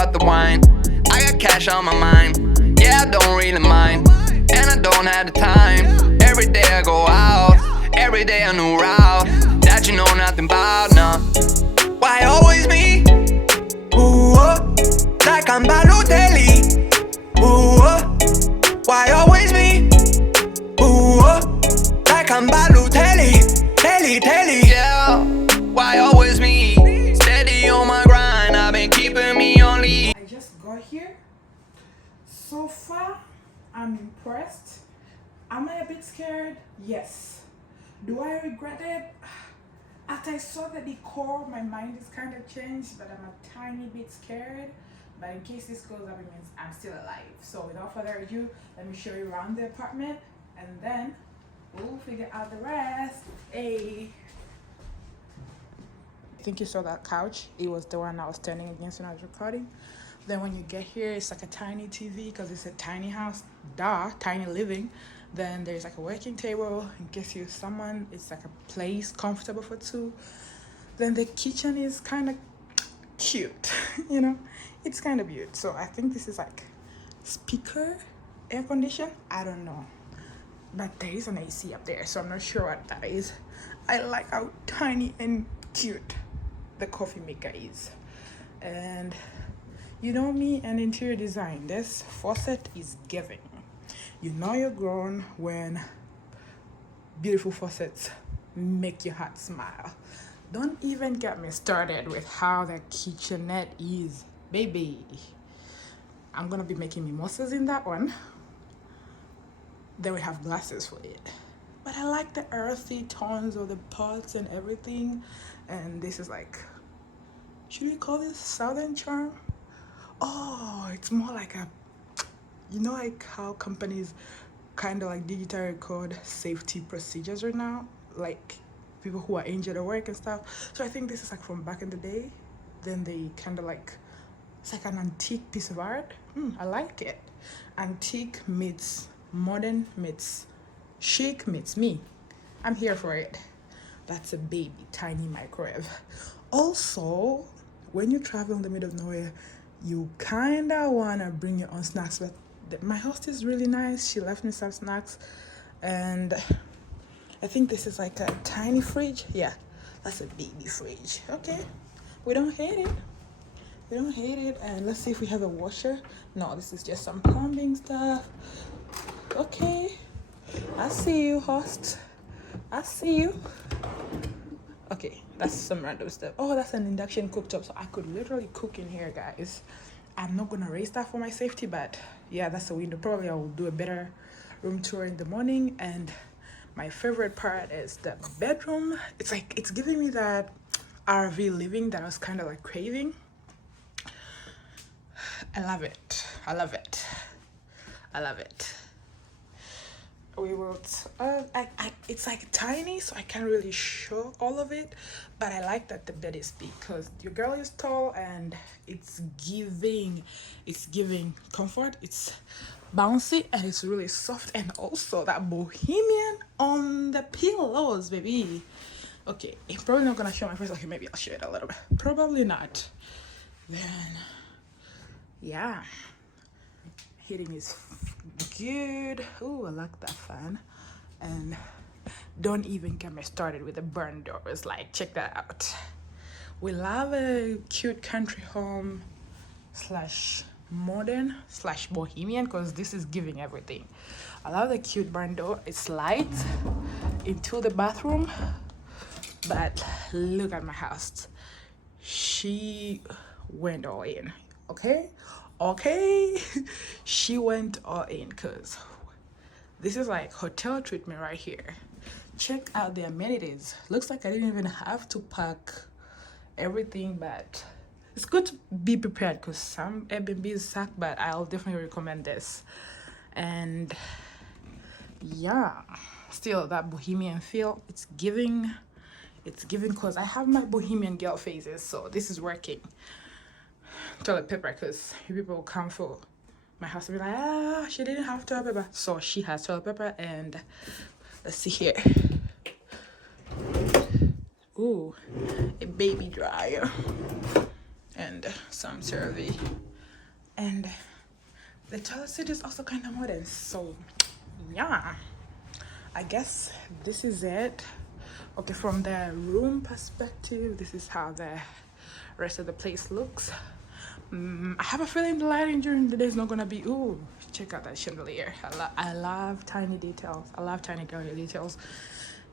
out the wine. I got cash on my mind, yeah, I don't really mind. And I don't have the time. Every day I go out, every day a new route that you know nothing about, nah. Why always me? Ooh, like I'm Balotelli. Ooh, why always me? Ooh, like I'm Balotelli. Telly. Yeah, why always me? Steady on my grind, I've been keeping me on lead. I just got here. So far, I'm impressed. Am I a bit scared? Yes. Do I regret it? After I saw the decor, my mind is kind of changed, but I'm a tiny bit scared. But in case this goes up, it means I'm still alive. So without further ado, let me show you around the apartment, and then we'll figure out the rest. Hey. I think you saw that couch. It was the one I was turning against when I was recording. Then when you get here, it's like a tiny TV because it's a tiny house. Tiny living. Then there's like a working table in case you're someone. It's like a place comfortable for two. Then the kitchen is kind of cute, you know. It's kind of cute. So I think this is like speaker, air condition. I don't know. But there is an AC up there, so I'm not sure what that is. I like how tiny and cute the coffee maker is. And you know me and interior design, this faucet is giving. You know you're grown when beautiful faucets make your heart smile. Don't even get me started with how the kitchenette is, baby. I'm gonna be making mimosas in that one. Then we have glasses for it. But I like the earthy tones of the pots and everything. And this is like, should we call this Southern charm? Oh, it's more like a, you know, like how companies kind of like digital record safety procedures right now, like people who are injured at work and stuff. So I think this is like from back in the day. Then they kind of like, it's like an antique piece of art. I like it. Antique meets modern meets chic meets me. I'm here for it. That's a baby tiny microwave. Also, when you travel in the middle of nowhere, you kind of want to bring your own snacks. But my host is really nice. She left me some snacks. And I think this is like a tiny fridge. Yeah, that's a baby fridge. Okay, we don't hate it. We don't hate it. And let's see if we have a washer. No, this is just some plumbing stuff. Okay, I see you, host. I see you. Okay, that's some random stuff. Oh, that's an induction cooktop, so I could literally cook in here, guys. I'm not gonna raise that for my safety, but yeah, that's a window. Probably I will do a better room tour in the morning. And my favorite part is the bedroom. It's like, it's giving me that RV living that I was kind of like craving. I love it. I love it. I love it. We wrote, it's like tiny, so I can't really show all of it, but I like that the bed is big because your girl is tall and it's giving comfort. It's bouncy and it's really soft, and also that bohemian on the pillows, baby. Okay, I'm probably not gonna show my face. Okay, maybe I'll show it a little bit. Probably not. Then yeah, heating is good. Oh, I like that fan. And don't even get me started with the burn doors. Like, check that out. We love a cute country home slash modern slash bohemian because this is giving everything. I love the cute burn door. It slides into the bathroom, but look at my house. She went all in. Okay, she went all in because this is like hotel treatment right here. Check out the amenities. Looks like I didn't even have to pack everything, but it's good to be prepared because some Airbnbs suck, but I'll definitely recommend this. And yeah, still that bohemian feel, it's giving because I have my bohemian girl phases, so this is working. Toilet paper, because people will come for my house and be like, she didn't have toilet paper, so she has toilet paper. And let's see here. Ooh, a baby dryer. and some CeraVe. And the toilet seat is also kind of modern, so yeah, I guess this is it. Okay, from the room perspective, this is how the rest of the place looks. I have a feeling the lighting during the day is not gonna be. Ooh, check out that chandelier. I love tiny details. I love tiny details.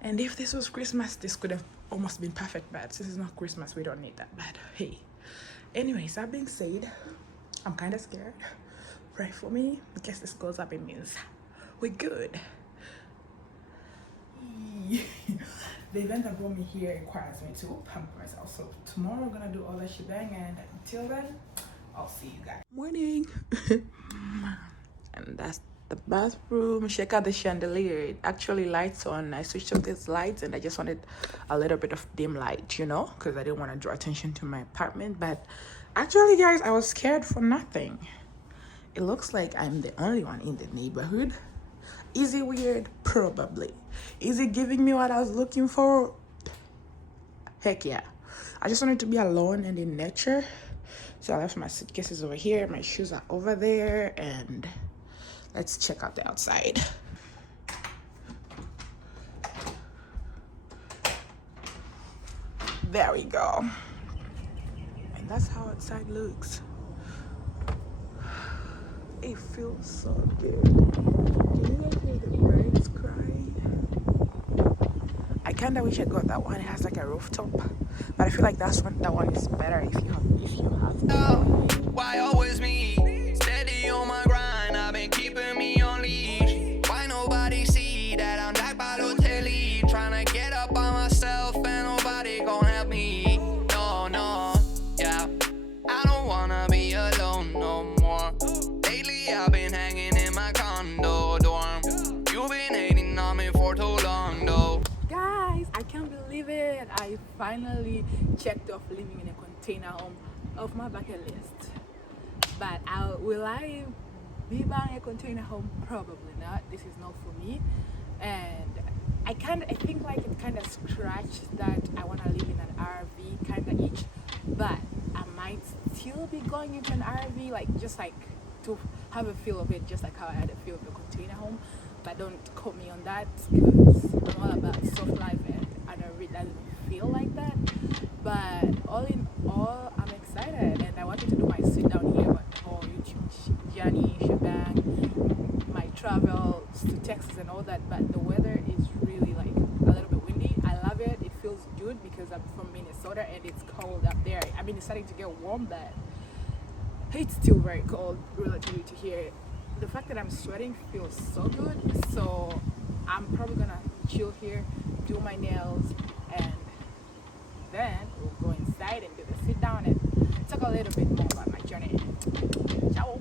And if this was Christmas, this could have almost been perfect, but since it's not Christmas, we don't need that. But hey, anyways, that being said, I'm kind of scared. Pray for me. I guess this goes up, it means we're good. The event that brought me here requires me to pamper myself, so tomorrow I'm gonna do all that shebang, and until then, I'll see you guys. Morning. And that's the bathroom. Check out the chandelier. It actually lights on. I switched off these lights and I just wanted a little bit of dim light, you know, because I didn't want to draw attention to my apartment. But actually, guys, I was scared for nothing. It looks like I'm the only one in the neighborhood. Is it weird? Probably. Is it giving me what I was looking for? Heck yeah. I just wanted to be alone and in nature. So I left my suitcases over here. My shoes are over there. And let's check out the outside. There we go. And that's how outside looks. It feels so good. Can you guys hear the birds crying? I kinda wish I got that one. It has like a rooftop, but I feel like that one is better if you have. Oh, why always me? Steady on my grind, I've been keeping me on leash. Why nobody see that I'm Jack Balotelli? Trying to get up on myself and nobody gon' help me. No, yeah. I don't wanna be alone no more. Lately I've been hanging in my condo dorm. You've been hating on me for too long though. Guys, I can't believe it. I finally checked off living in a container home of my bucket list. But will I be buying a container home? Probably not. This is not for me. And I think like it kind of scratched that I want to live in an RV kind of itch. But I might still be going into an RV, like just like to have a feel of it, just like how I had a feel of the container home. But don't quote me on that, because I'm all about soft life and I don't really feel like that. But all in all, I'm excited, and I wanted to do my sit down here about the whole YouTube journey, shebang, my travels to Texas and all that. But the weather is really like a little bit windy. I love it. It feels good because I'm from Minnesota and it's cold up there. I mean, it's starting to get warm, but it's still very cold relatively to here. The fact that I'm sweating feels so good, so I'm probably gonna chill here, do my nails, and then we'll go inside and do the sit down and talk a little bit more about my journey. Ciao.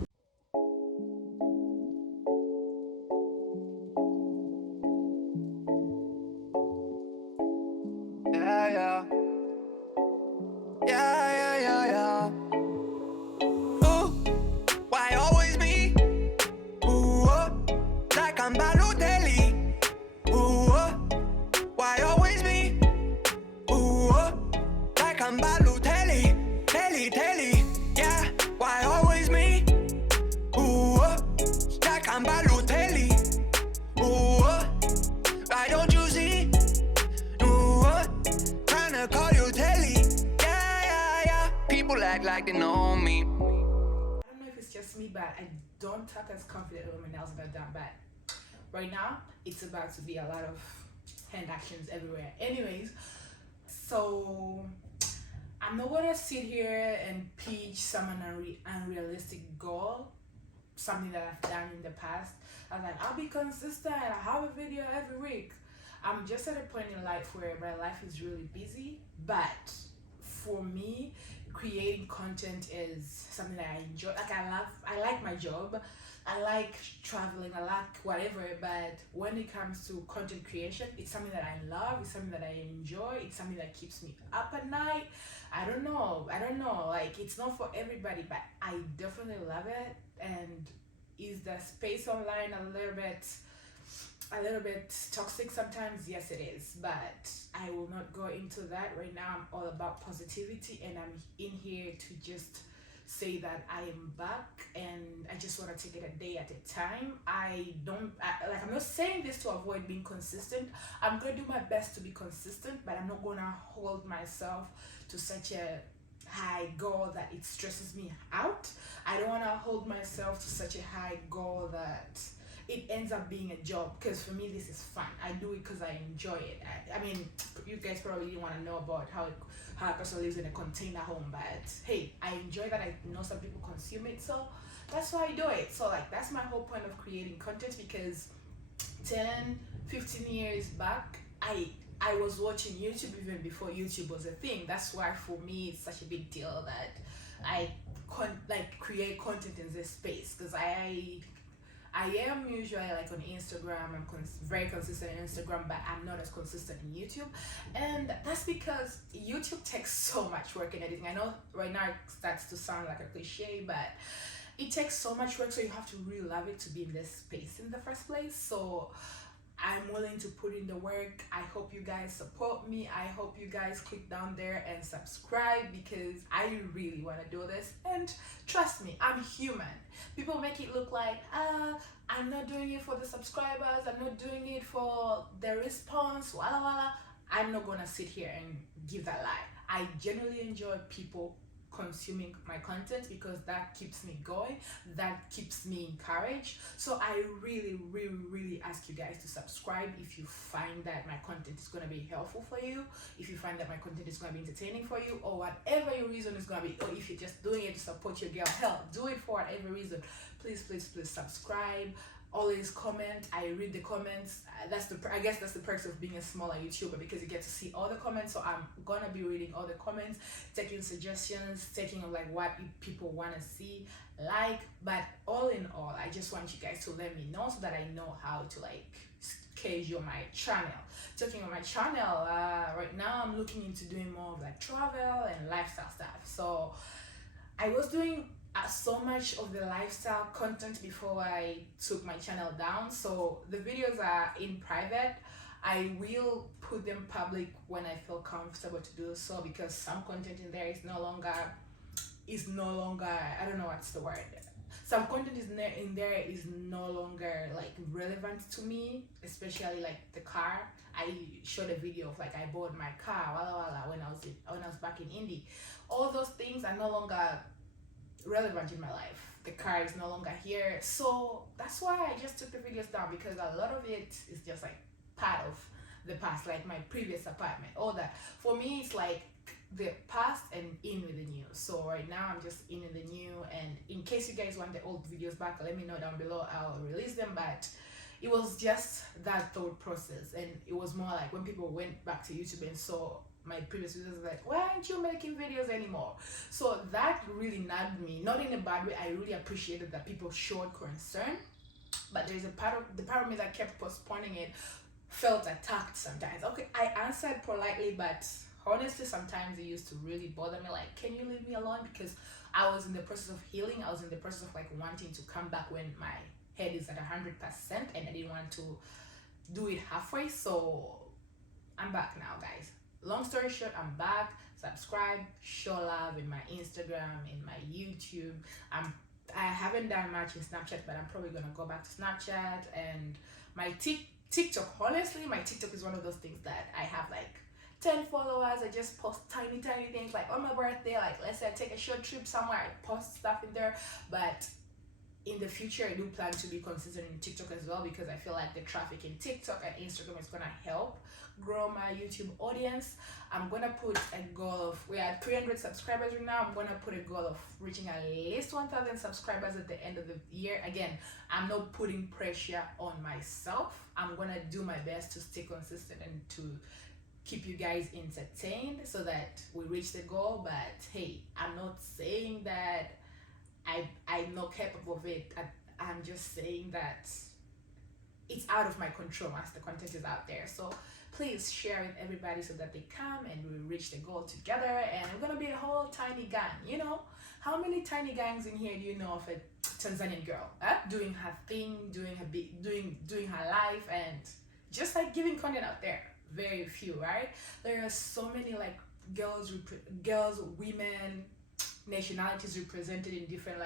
Yeah. Ooh, why always me? Ooh, like I'm Balotelli. Ooh, why always me? Ooh, like I'm Balotelli. Telly. Yeah, why always me? Ooh, like I'm Balotelli. Ooh, why don't you see? Ooh, tryna call you Telly. Yeah. People act like they know me. I don't know if it's just me, but I don't talk as confident when my nails are done. But right now, it's about to be a lot of hand actions everywhere. Anyways, so I'm not gonna sit here and pitch some unrealistic goal, something that I've done in the past. I'm like, I'll be consistent, I have a video every week. I'm just at a point in life where my life is really busy, but for me, creating content is something that I enjoy. Like I like my job, I like traveling, I like whatever, but when it comes to content creation, it's something that I love, it's something that I enjoy, it's something that keeps me up at night. I don't know, like it's not for everybody, but I definitely love it. And is the space online a little bit a little bit toxic sometimes. Yes, it is, but I will not go into that right now. I'm all about positivity, and I'm in here to just say that I am back, and I just want to take it a day at a time. I'm not saying this to avoid being consistent. I'm gonna do my best to be consistent, but I'm not gonna hold myself to such a high goal that it stresses me out. I don't want to hold myself to such a high goal that it ends up being a job, because for me this is fun. I do it because I enjoy it. I mean, you guys probably didn't want to know about how a person lives in a container home, but hey, I enjoy that. I know some people consume it, so that's why I do it. So like, that's my whole point of creating content, because 10, 15 years back, I was watching YouTube even before YouTube was a thing. That's why for me it's such a big deal that I create content in this space, because I am usually like on Instagram. I'm very consistent on Instagram, but I'm not as consistent in YouTube, and that's because YouTube takes so much work and editing. I know right now it starts to sound like a cliche, but it takes so much work, so you have to really love it to be in this space in the first place. So I'm willing to put in the work. I hope you guys support me. I hope you guys click down there and subscribe, because I really want to do this. And trust me, I'm human. People make it look like, I'm not doing it for the subscribers, I'm not doing it for the response, wala wala. I'm not gonna sit here and give that lie. I genuinely enjoy people consuming my content, because that keeps me going, that keeps me encouraged. So I really ask you guys to subscribe if you find that my content is going to be helpful for you, if you find that my content is going to be entertaining for you, or whatever your reason is going to be, or if you're just doing it to support your girl, hell, do it for whatever reason. Please subscribe. Always comment. I read the comments. I guess that's the perks of being a smaller YouTuber, because you get to see all the comments. So I'm gonna be reading all the comments, taking suggestions, taking like what people want to see, but all in all, I just want you guys to let me know so that I know how to like schedule my channel. Talking on my channel, right now I'm looking into doing more of like travel and lifestyle stuff. So I was doing so much of the lifestyle content before I took my channel down, so the videos are in private. I will put them public when I feel comfortable to do so, because some content in there is no longer I don't know what's the word. Some content in there is no longer like relevant to me, especially like the car. I showed a video of like I bought my car when I was back in Indy. All those things are no longer relevant in my life. The car is no longer here, so that's why I just took the videos down, because a lot of it is just like part of the past, like my previous apartment, all that. For me, it's like the past and in with the new. So right now I'm just in with the new, and in case you guys want the old videos back, let me know down below. I'll release them. But it was just that thought process, and it was more like when people went back to YouTube and saw my previous videos, like, why aren't you making videos anymore? So that really nagged me, not in a bad way. I really appreciated that people showed concern, but there's a part of me that kept postponing it, felt attacked sometimes. Okay, I answered politely, but honestly sometimes it used to really bother me, like, can you leave me alone? Because I was in the process of healing. I was in the process of like wanting to come back when my head is at 100%, and I didn't want to do it halfway. So I'm back now, guys. Long story short, I'm back. Subscribe, show love in my Instagram, in my YouTube. I haven't done much in Snapchat, but I'm probably gonna go back to Snapchat, and my TikTok. Honestly, my TikTok is one of those things that I have like 10 followers. I just post tiny things, like on my birthday, like let's say I take a short trip somewhere, I post stuff in there. But in the future, I do plan to be consistent in TikTok as well, because I feel like the traffic in TikTok and Instagram is gonna help grow my YouTube audience. I'm gonna put a goal of, we're at 300 subscribers right now. I'm gonna put a goal of reaching at least 1,000 subscribers at the end of the year. Again, I'm not putting pressure on myself. I'm gonna do my best to stay consistent and to keep you guys entertained so that we reach the goal. But hey, I'm not saying that I'm not capable of it. I'm just saying that it's out of my control once the content is out there. So please share with everybody so that they come and we reach the goal together. And we're gonna be a whole tiny gang. You know, how many tiny gangs in here do you know of at Tanzanian girl, doing her thing, doing her life, and just like giving content out there. Very few, right? There are so many like girls, women, nationalities represented in different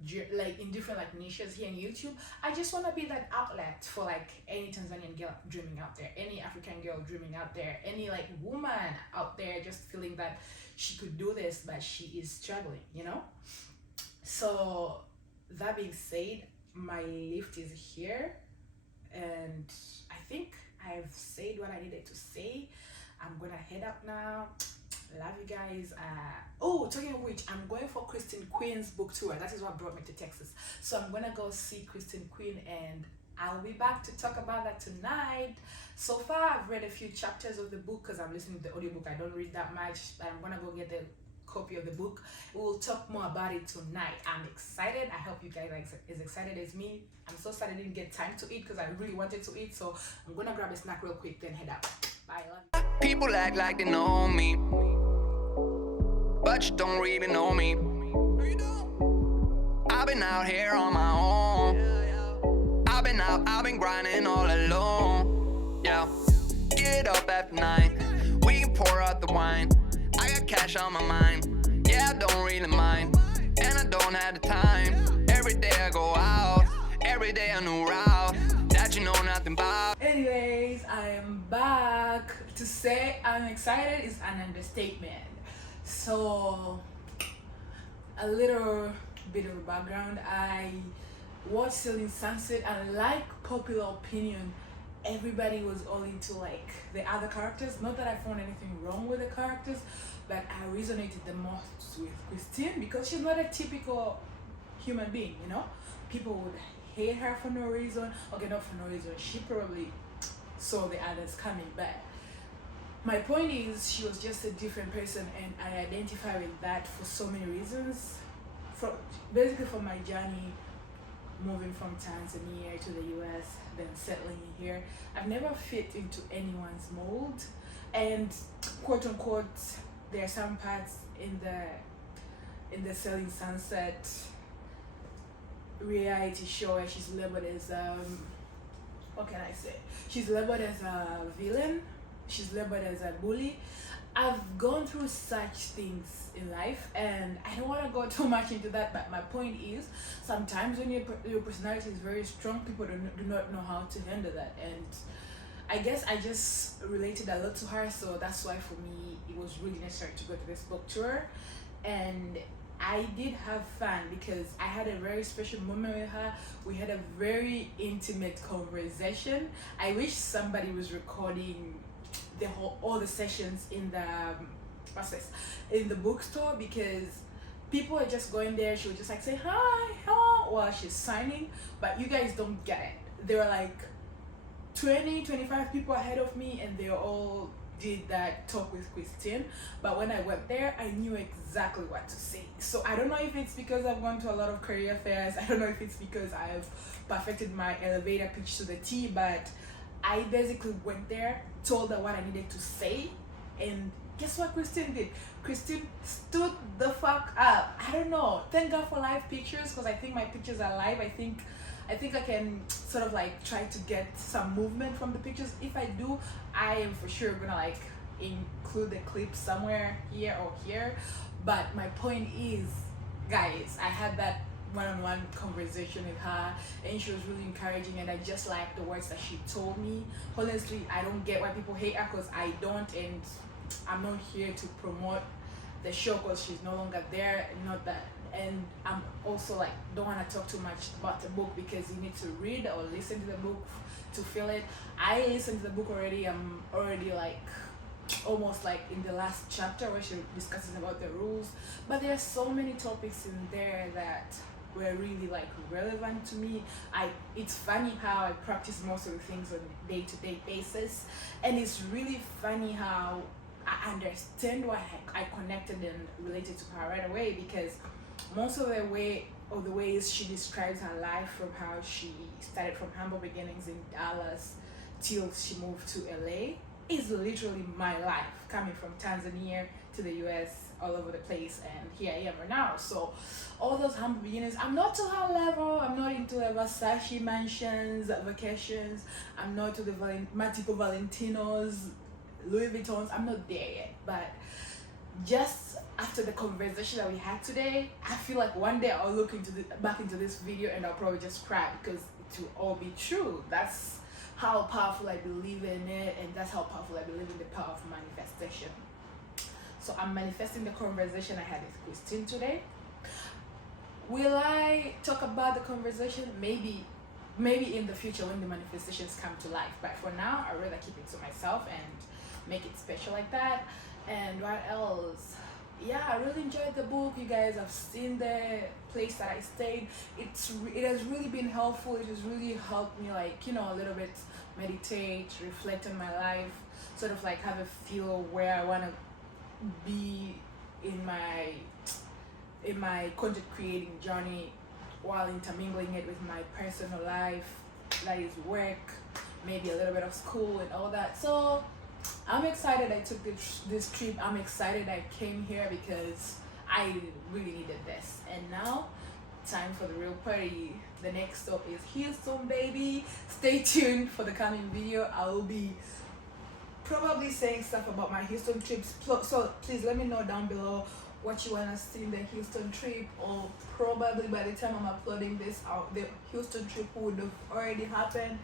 in different like niches here on YouTube. I just want to be that outlet for like any Tanzanian girl dreaming out there, any African girl dreaming out there, any like woman out there just feeling that she could do this but she is struggling, you know. So that being said, my lift is here, and I think I've said what I needed to say. I'm gonna head up now. Love you guys. Oh, talking of which, I'm going for Quinn's book tour. That is what brought me to Texas. So I'm gonna go see Quinn, and I'll be back to talk about that tonight. So far, I've read a few chapters of the book because I'm listening to the audiobook. I don't read that much, but I'm gonna go get the copy of the book. We'll talk more about it tonight. I'm excited. I hope you guys are as excited as me. I'm so sad I didn't get time to eat because I really wanted to eat. So I'm gonna grab a snack real quick, then head out. Bye. Love you. People act like they know me, but you don't really know me. I've been out here on my own. I've been grinding all alone. Yeah, get up after 9. We can pour out the wine. I got cash on my mind. Yeah, I don't really mind, and I don't have the time. Every day I go out, every day a new route that you know nothing about. Anyways, I am back. To say I'm excited is an understatement. So, a little bit of a background. I watched Selling Sunset, and like popular opinion, everybody was all into like the other characters. Not that I found anything wrong with the characters, but I resonated the most with Christine because she's not a typical human being, you know. People would hate her for no reason. Okay, not for no reason. She probably saw the others coming, but my point is she was just a different person, and I identify with that for so many reasons. Basically from my journey moving from Tanzania to the US, then settling here, I've never fit into anyone's mold, and quote unquote there are some parts in the Selling Sunset reality show where she's labeled as what can I say? She's labeled as a villain. She's labeled as a bully. I've gone through such things in life, and I don't want to go too much into that, but my point is sometimes when your personality is very strong, people do not know how to handle that, and I guess I just related a lot to her, so that's why for me it was really necessary to go to this book tour. And I did have fun because I had a very special moment with her. We had a very intimate conversation. I wish somebody was recording all the sessions in the bookstore, because people are just going there. She would just like say hi, hello while she's signing, but you guys don't get it. There were like 20-25 people ahead of me, and they all did that talk with Christine, but when I went there I knew exactly what to say. So I don't know if it's because I've gone to a lot of career fairs, I don't know if it's because I've perfected my elevator pitch to the T, but I basically went there, told her what I needed to say, and guess what Christine did? Christine stood the fuck up. I don't know, thank God for live pictures, because I think my pictures are live. I think I can sort of like try to get some movement from the pictures. If I do, I am for sure gonna like include the clip somewhere here or here. But my point is, guys, I had that one-on-one conversation with her, and she was really encouraging, and I just like the words that she told me. Honestly, I don't get why people hate her, because I don't, and I'm not here to promote the show because she's no longer there, not that. And I'm also like don't want to talk too much about the book, because you need to read or listen to the book to feel it. I listened to the book already. I'm already like almost like in the last chapter where she discusses about the rules, but there are so many topics in there that were really like relevant to me. It's funny how I practice most of the things on a day-to-day basis, and it's really funny how I understand why I connected and related to her right away, because most of the ways she describes her life, from how she started from humble beginnings in Dallas till she moved to LA, is literally my life, coming from Tanzania to the US all over the place, and here I am right now. So all those humble beginnings, I'm not to high level, I'm not into the Versace mansions, vacations, I'm not to the Matico Valentinos, Louis Vuittons, I'm not there yet. But just after the conversation that we had today, I feel like one day I'll look back into this video and I'll probably just cry, because it will all be true. That's how powerful I believe in it, and that's how powerful I believe in the power of manifestation. So I'm manifesting the conversation I had with Quinn today. Will I talk about the conversation? Maybe in the future when the manifestations come to life. But for now, I'd rather keep it to myself and make it special like that. And what else? Yeah, I really enjoyed the book. You guys have seen the place that I stayed. It has really been helpful. It has really helped me, like, you know, a little bit meditate, reflect on my life, sort of like have a feel where I want to be in my content creating journey, while intermingling it with my personal life, that is work, maybe a little bit of school and all that. So I'm excited I took this trip. I'm excited I came here because I really needed this. And now, time for the real party. The next stop is Houston, baby. Stay tuned for the coming video. I will be probably saying stuff about my Houston trips. So please let me know down below what you want to see in the Houston trip, or probably by the time I'm uploading this out, the Houston trip would have already happened.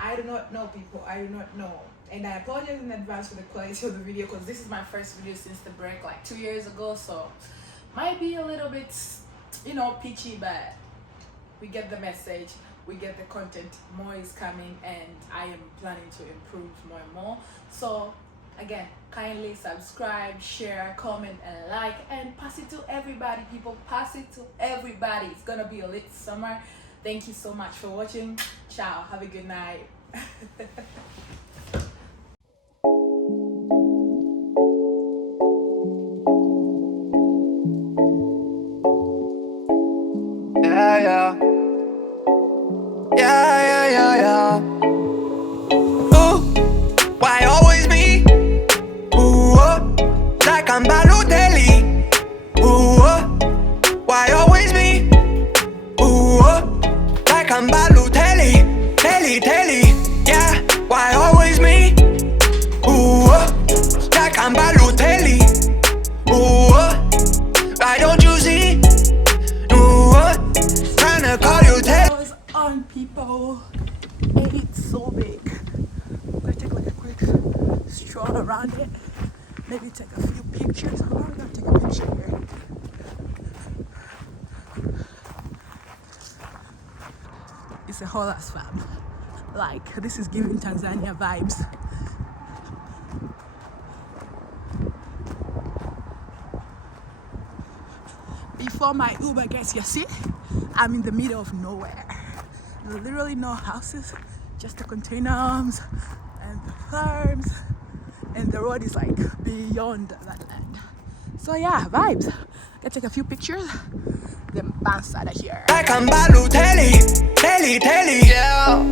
I do not know, people. I do not know. And I apologize in advance for the quality of the video, because this is my first video since the break, like 2 years ago. So might be a little bit, you know, pitchy, but we get the message, we get the content. More is coming, and I am planning to improve more and more. So again, kindly subscribe, share, comment, and like, and pass it to everybody, people. Pass it to everybody. It's gonna be a lit summer. Thank you so much for watching. Ciao. Have a good night. Yeah, yeah. Yeah, yeah, yeah, yeah. Ooh, why always me? Ooh, like I'm Balotelli. Ooh, why always me? Ooh, like I'm Balotelli. Telly. Yeah, why always me? Ooh, like I'm Balotelli. Ooh, why don't you see? Tryna call you Was on, people, and it's so big. I'm gonna take like a quick stroll around it, maybe take a few pictures. How are we gonna take a picture here? It's a whole ass fam. Like, this is giving Tanzania vibes. Before my Uber gets here, see, I'm in the middle of nowhere. Literally no houses, just the container arms and the farms, and the road is like beyond that land. So yeah, vibes. Gonna take a few pictures, then bounce out of here. like I'm Balotelli, telly. Yeah,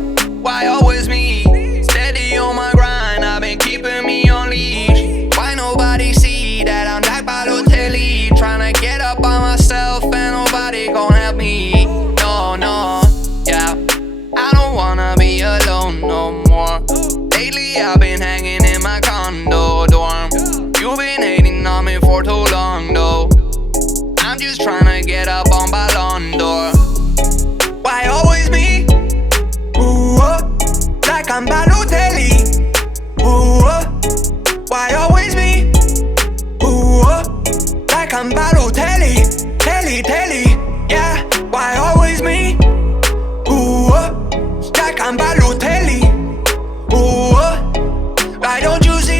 why always me? Steady on my grind, I've been keeping me on leash. Why nobody see that I'm like Balotelli? Tryna get up on myself and nobody gon' help me. No, yeah, I don't wanna be alone no more. Lately I've been hanging in my condo dorm. You've been hating on me for too long though. I'm just tryna get up on Ballon d'Or. Why always me? Ooh, like I'm Balotelli. Ooh, why always me? Ooh, like I'm Balotelli. Telly. Yeah, why always me? Ooh, like I'm Balotelli. Ooh, why don't you see?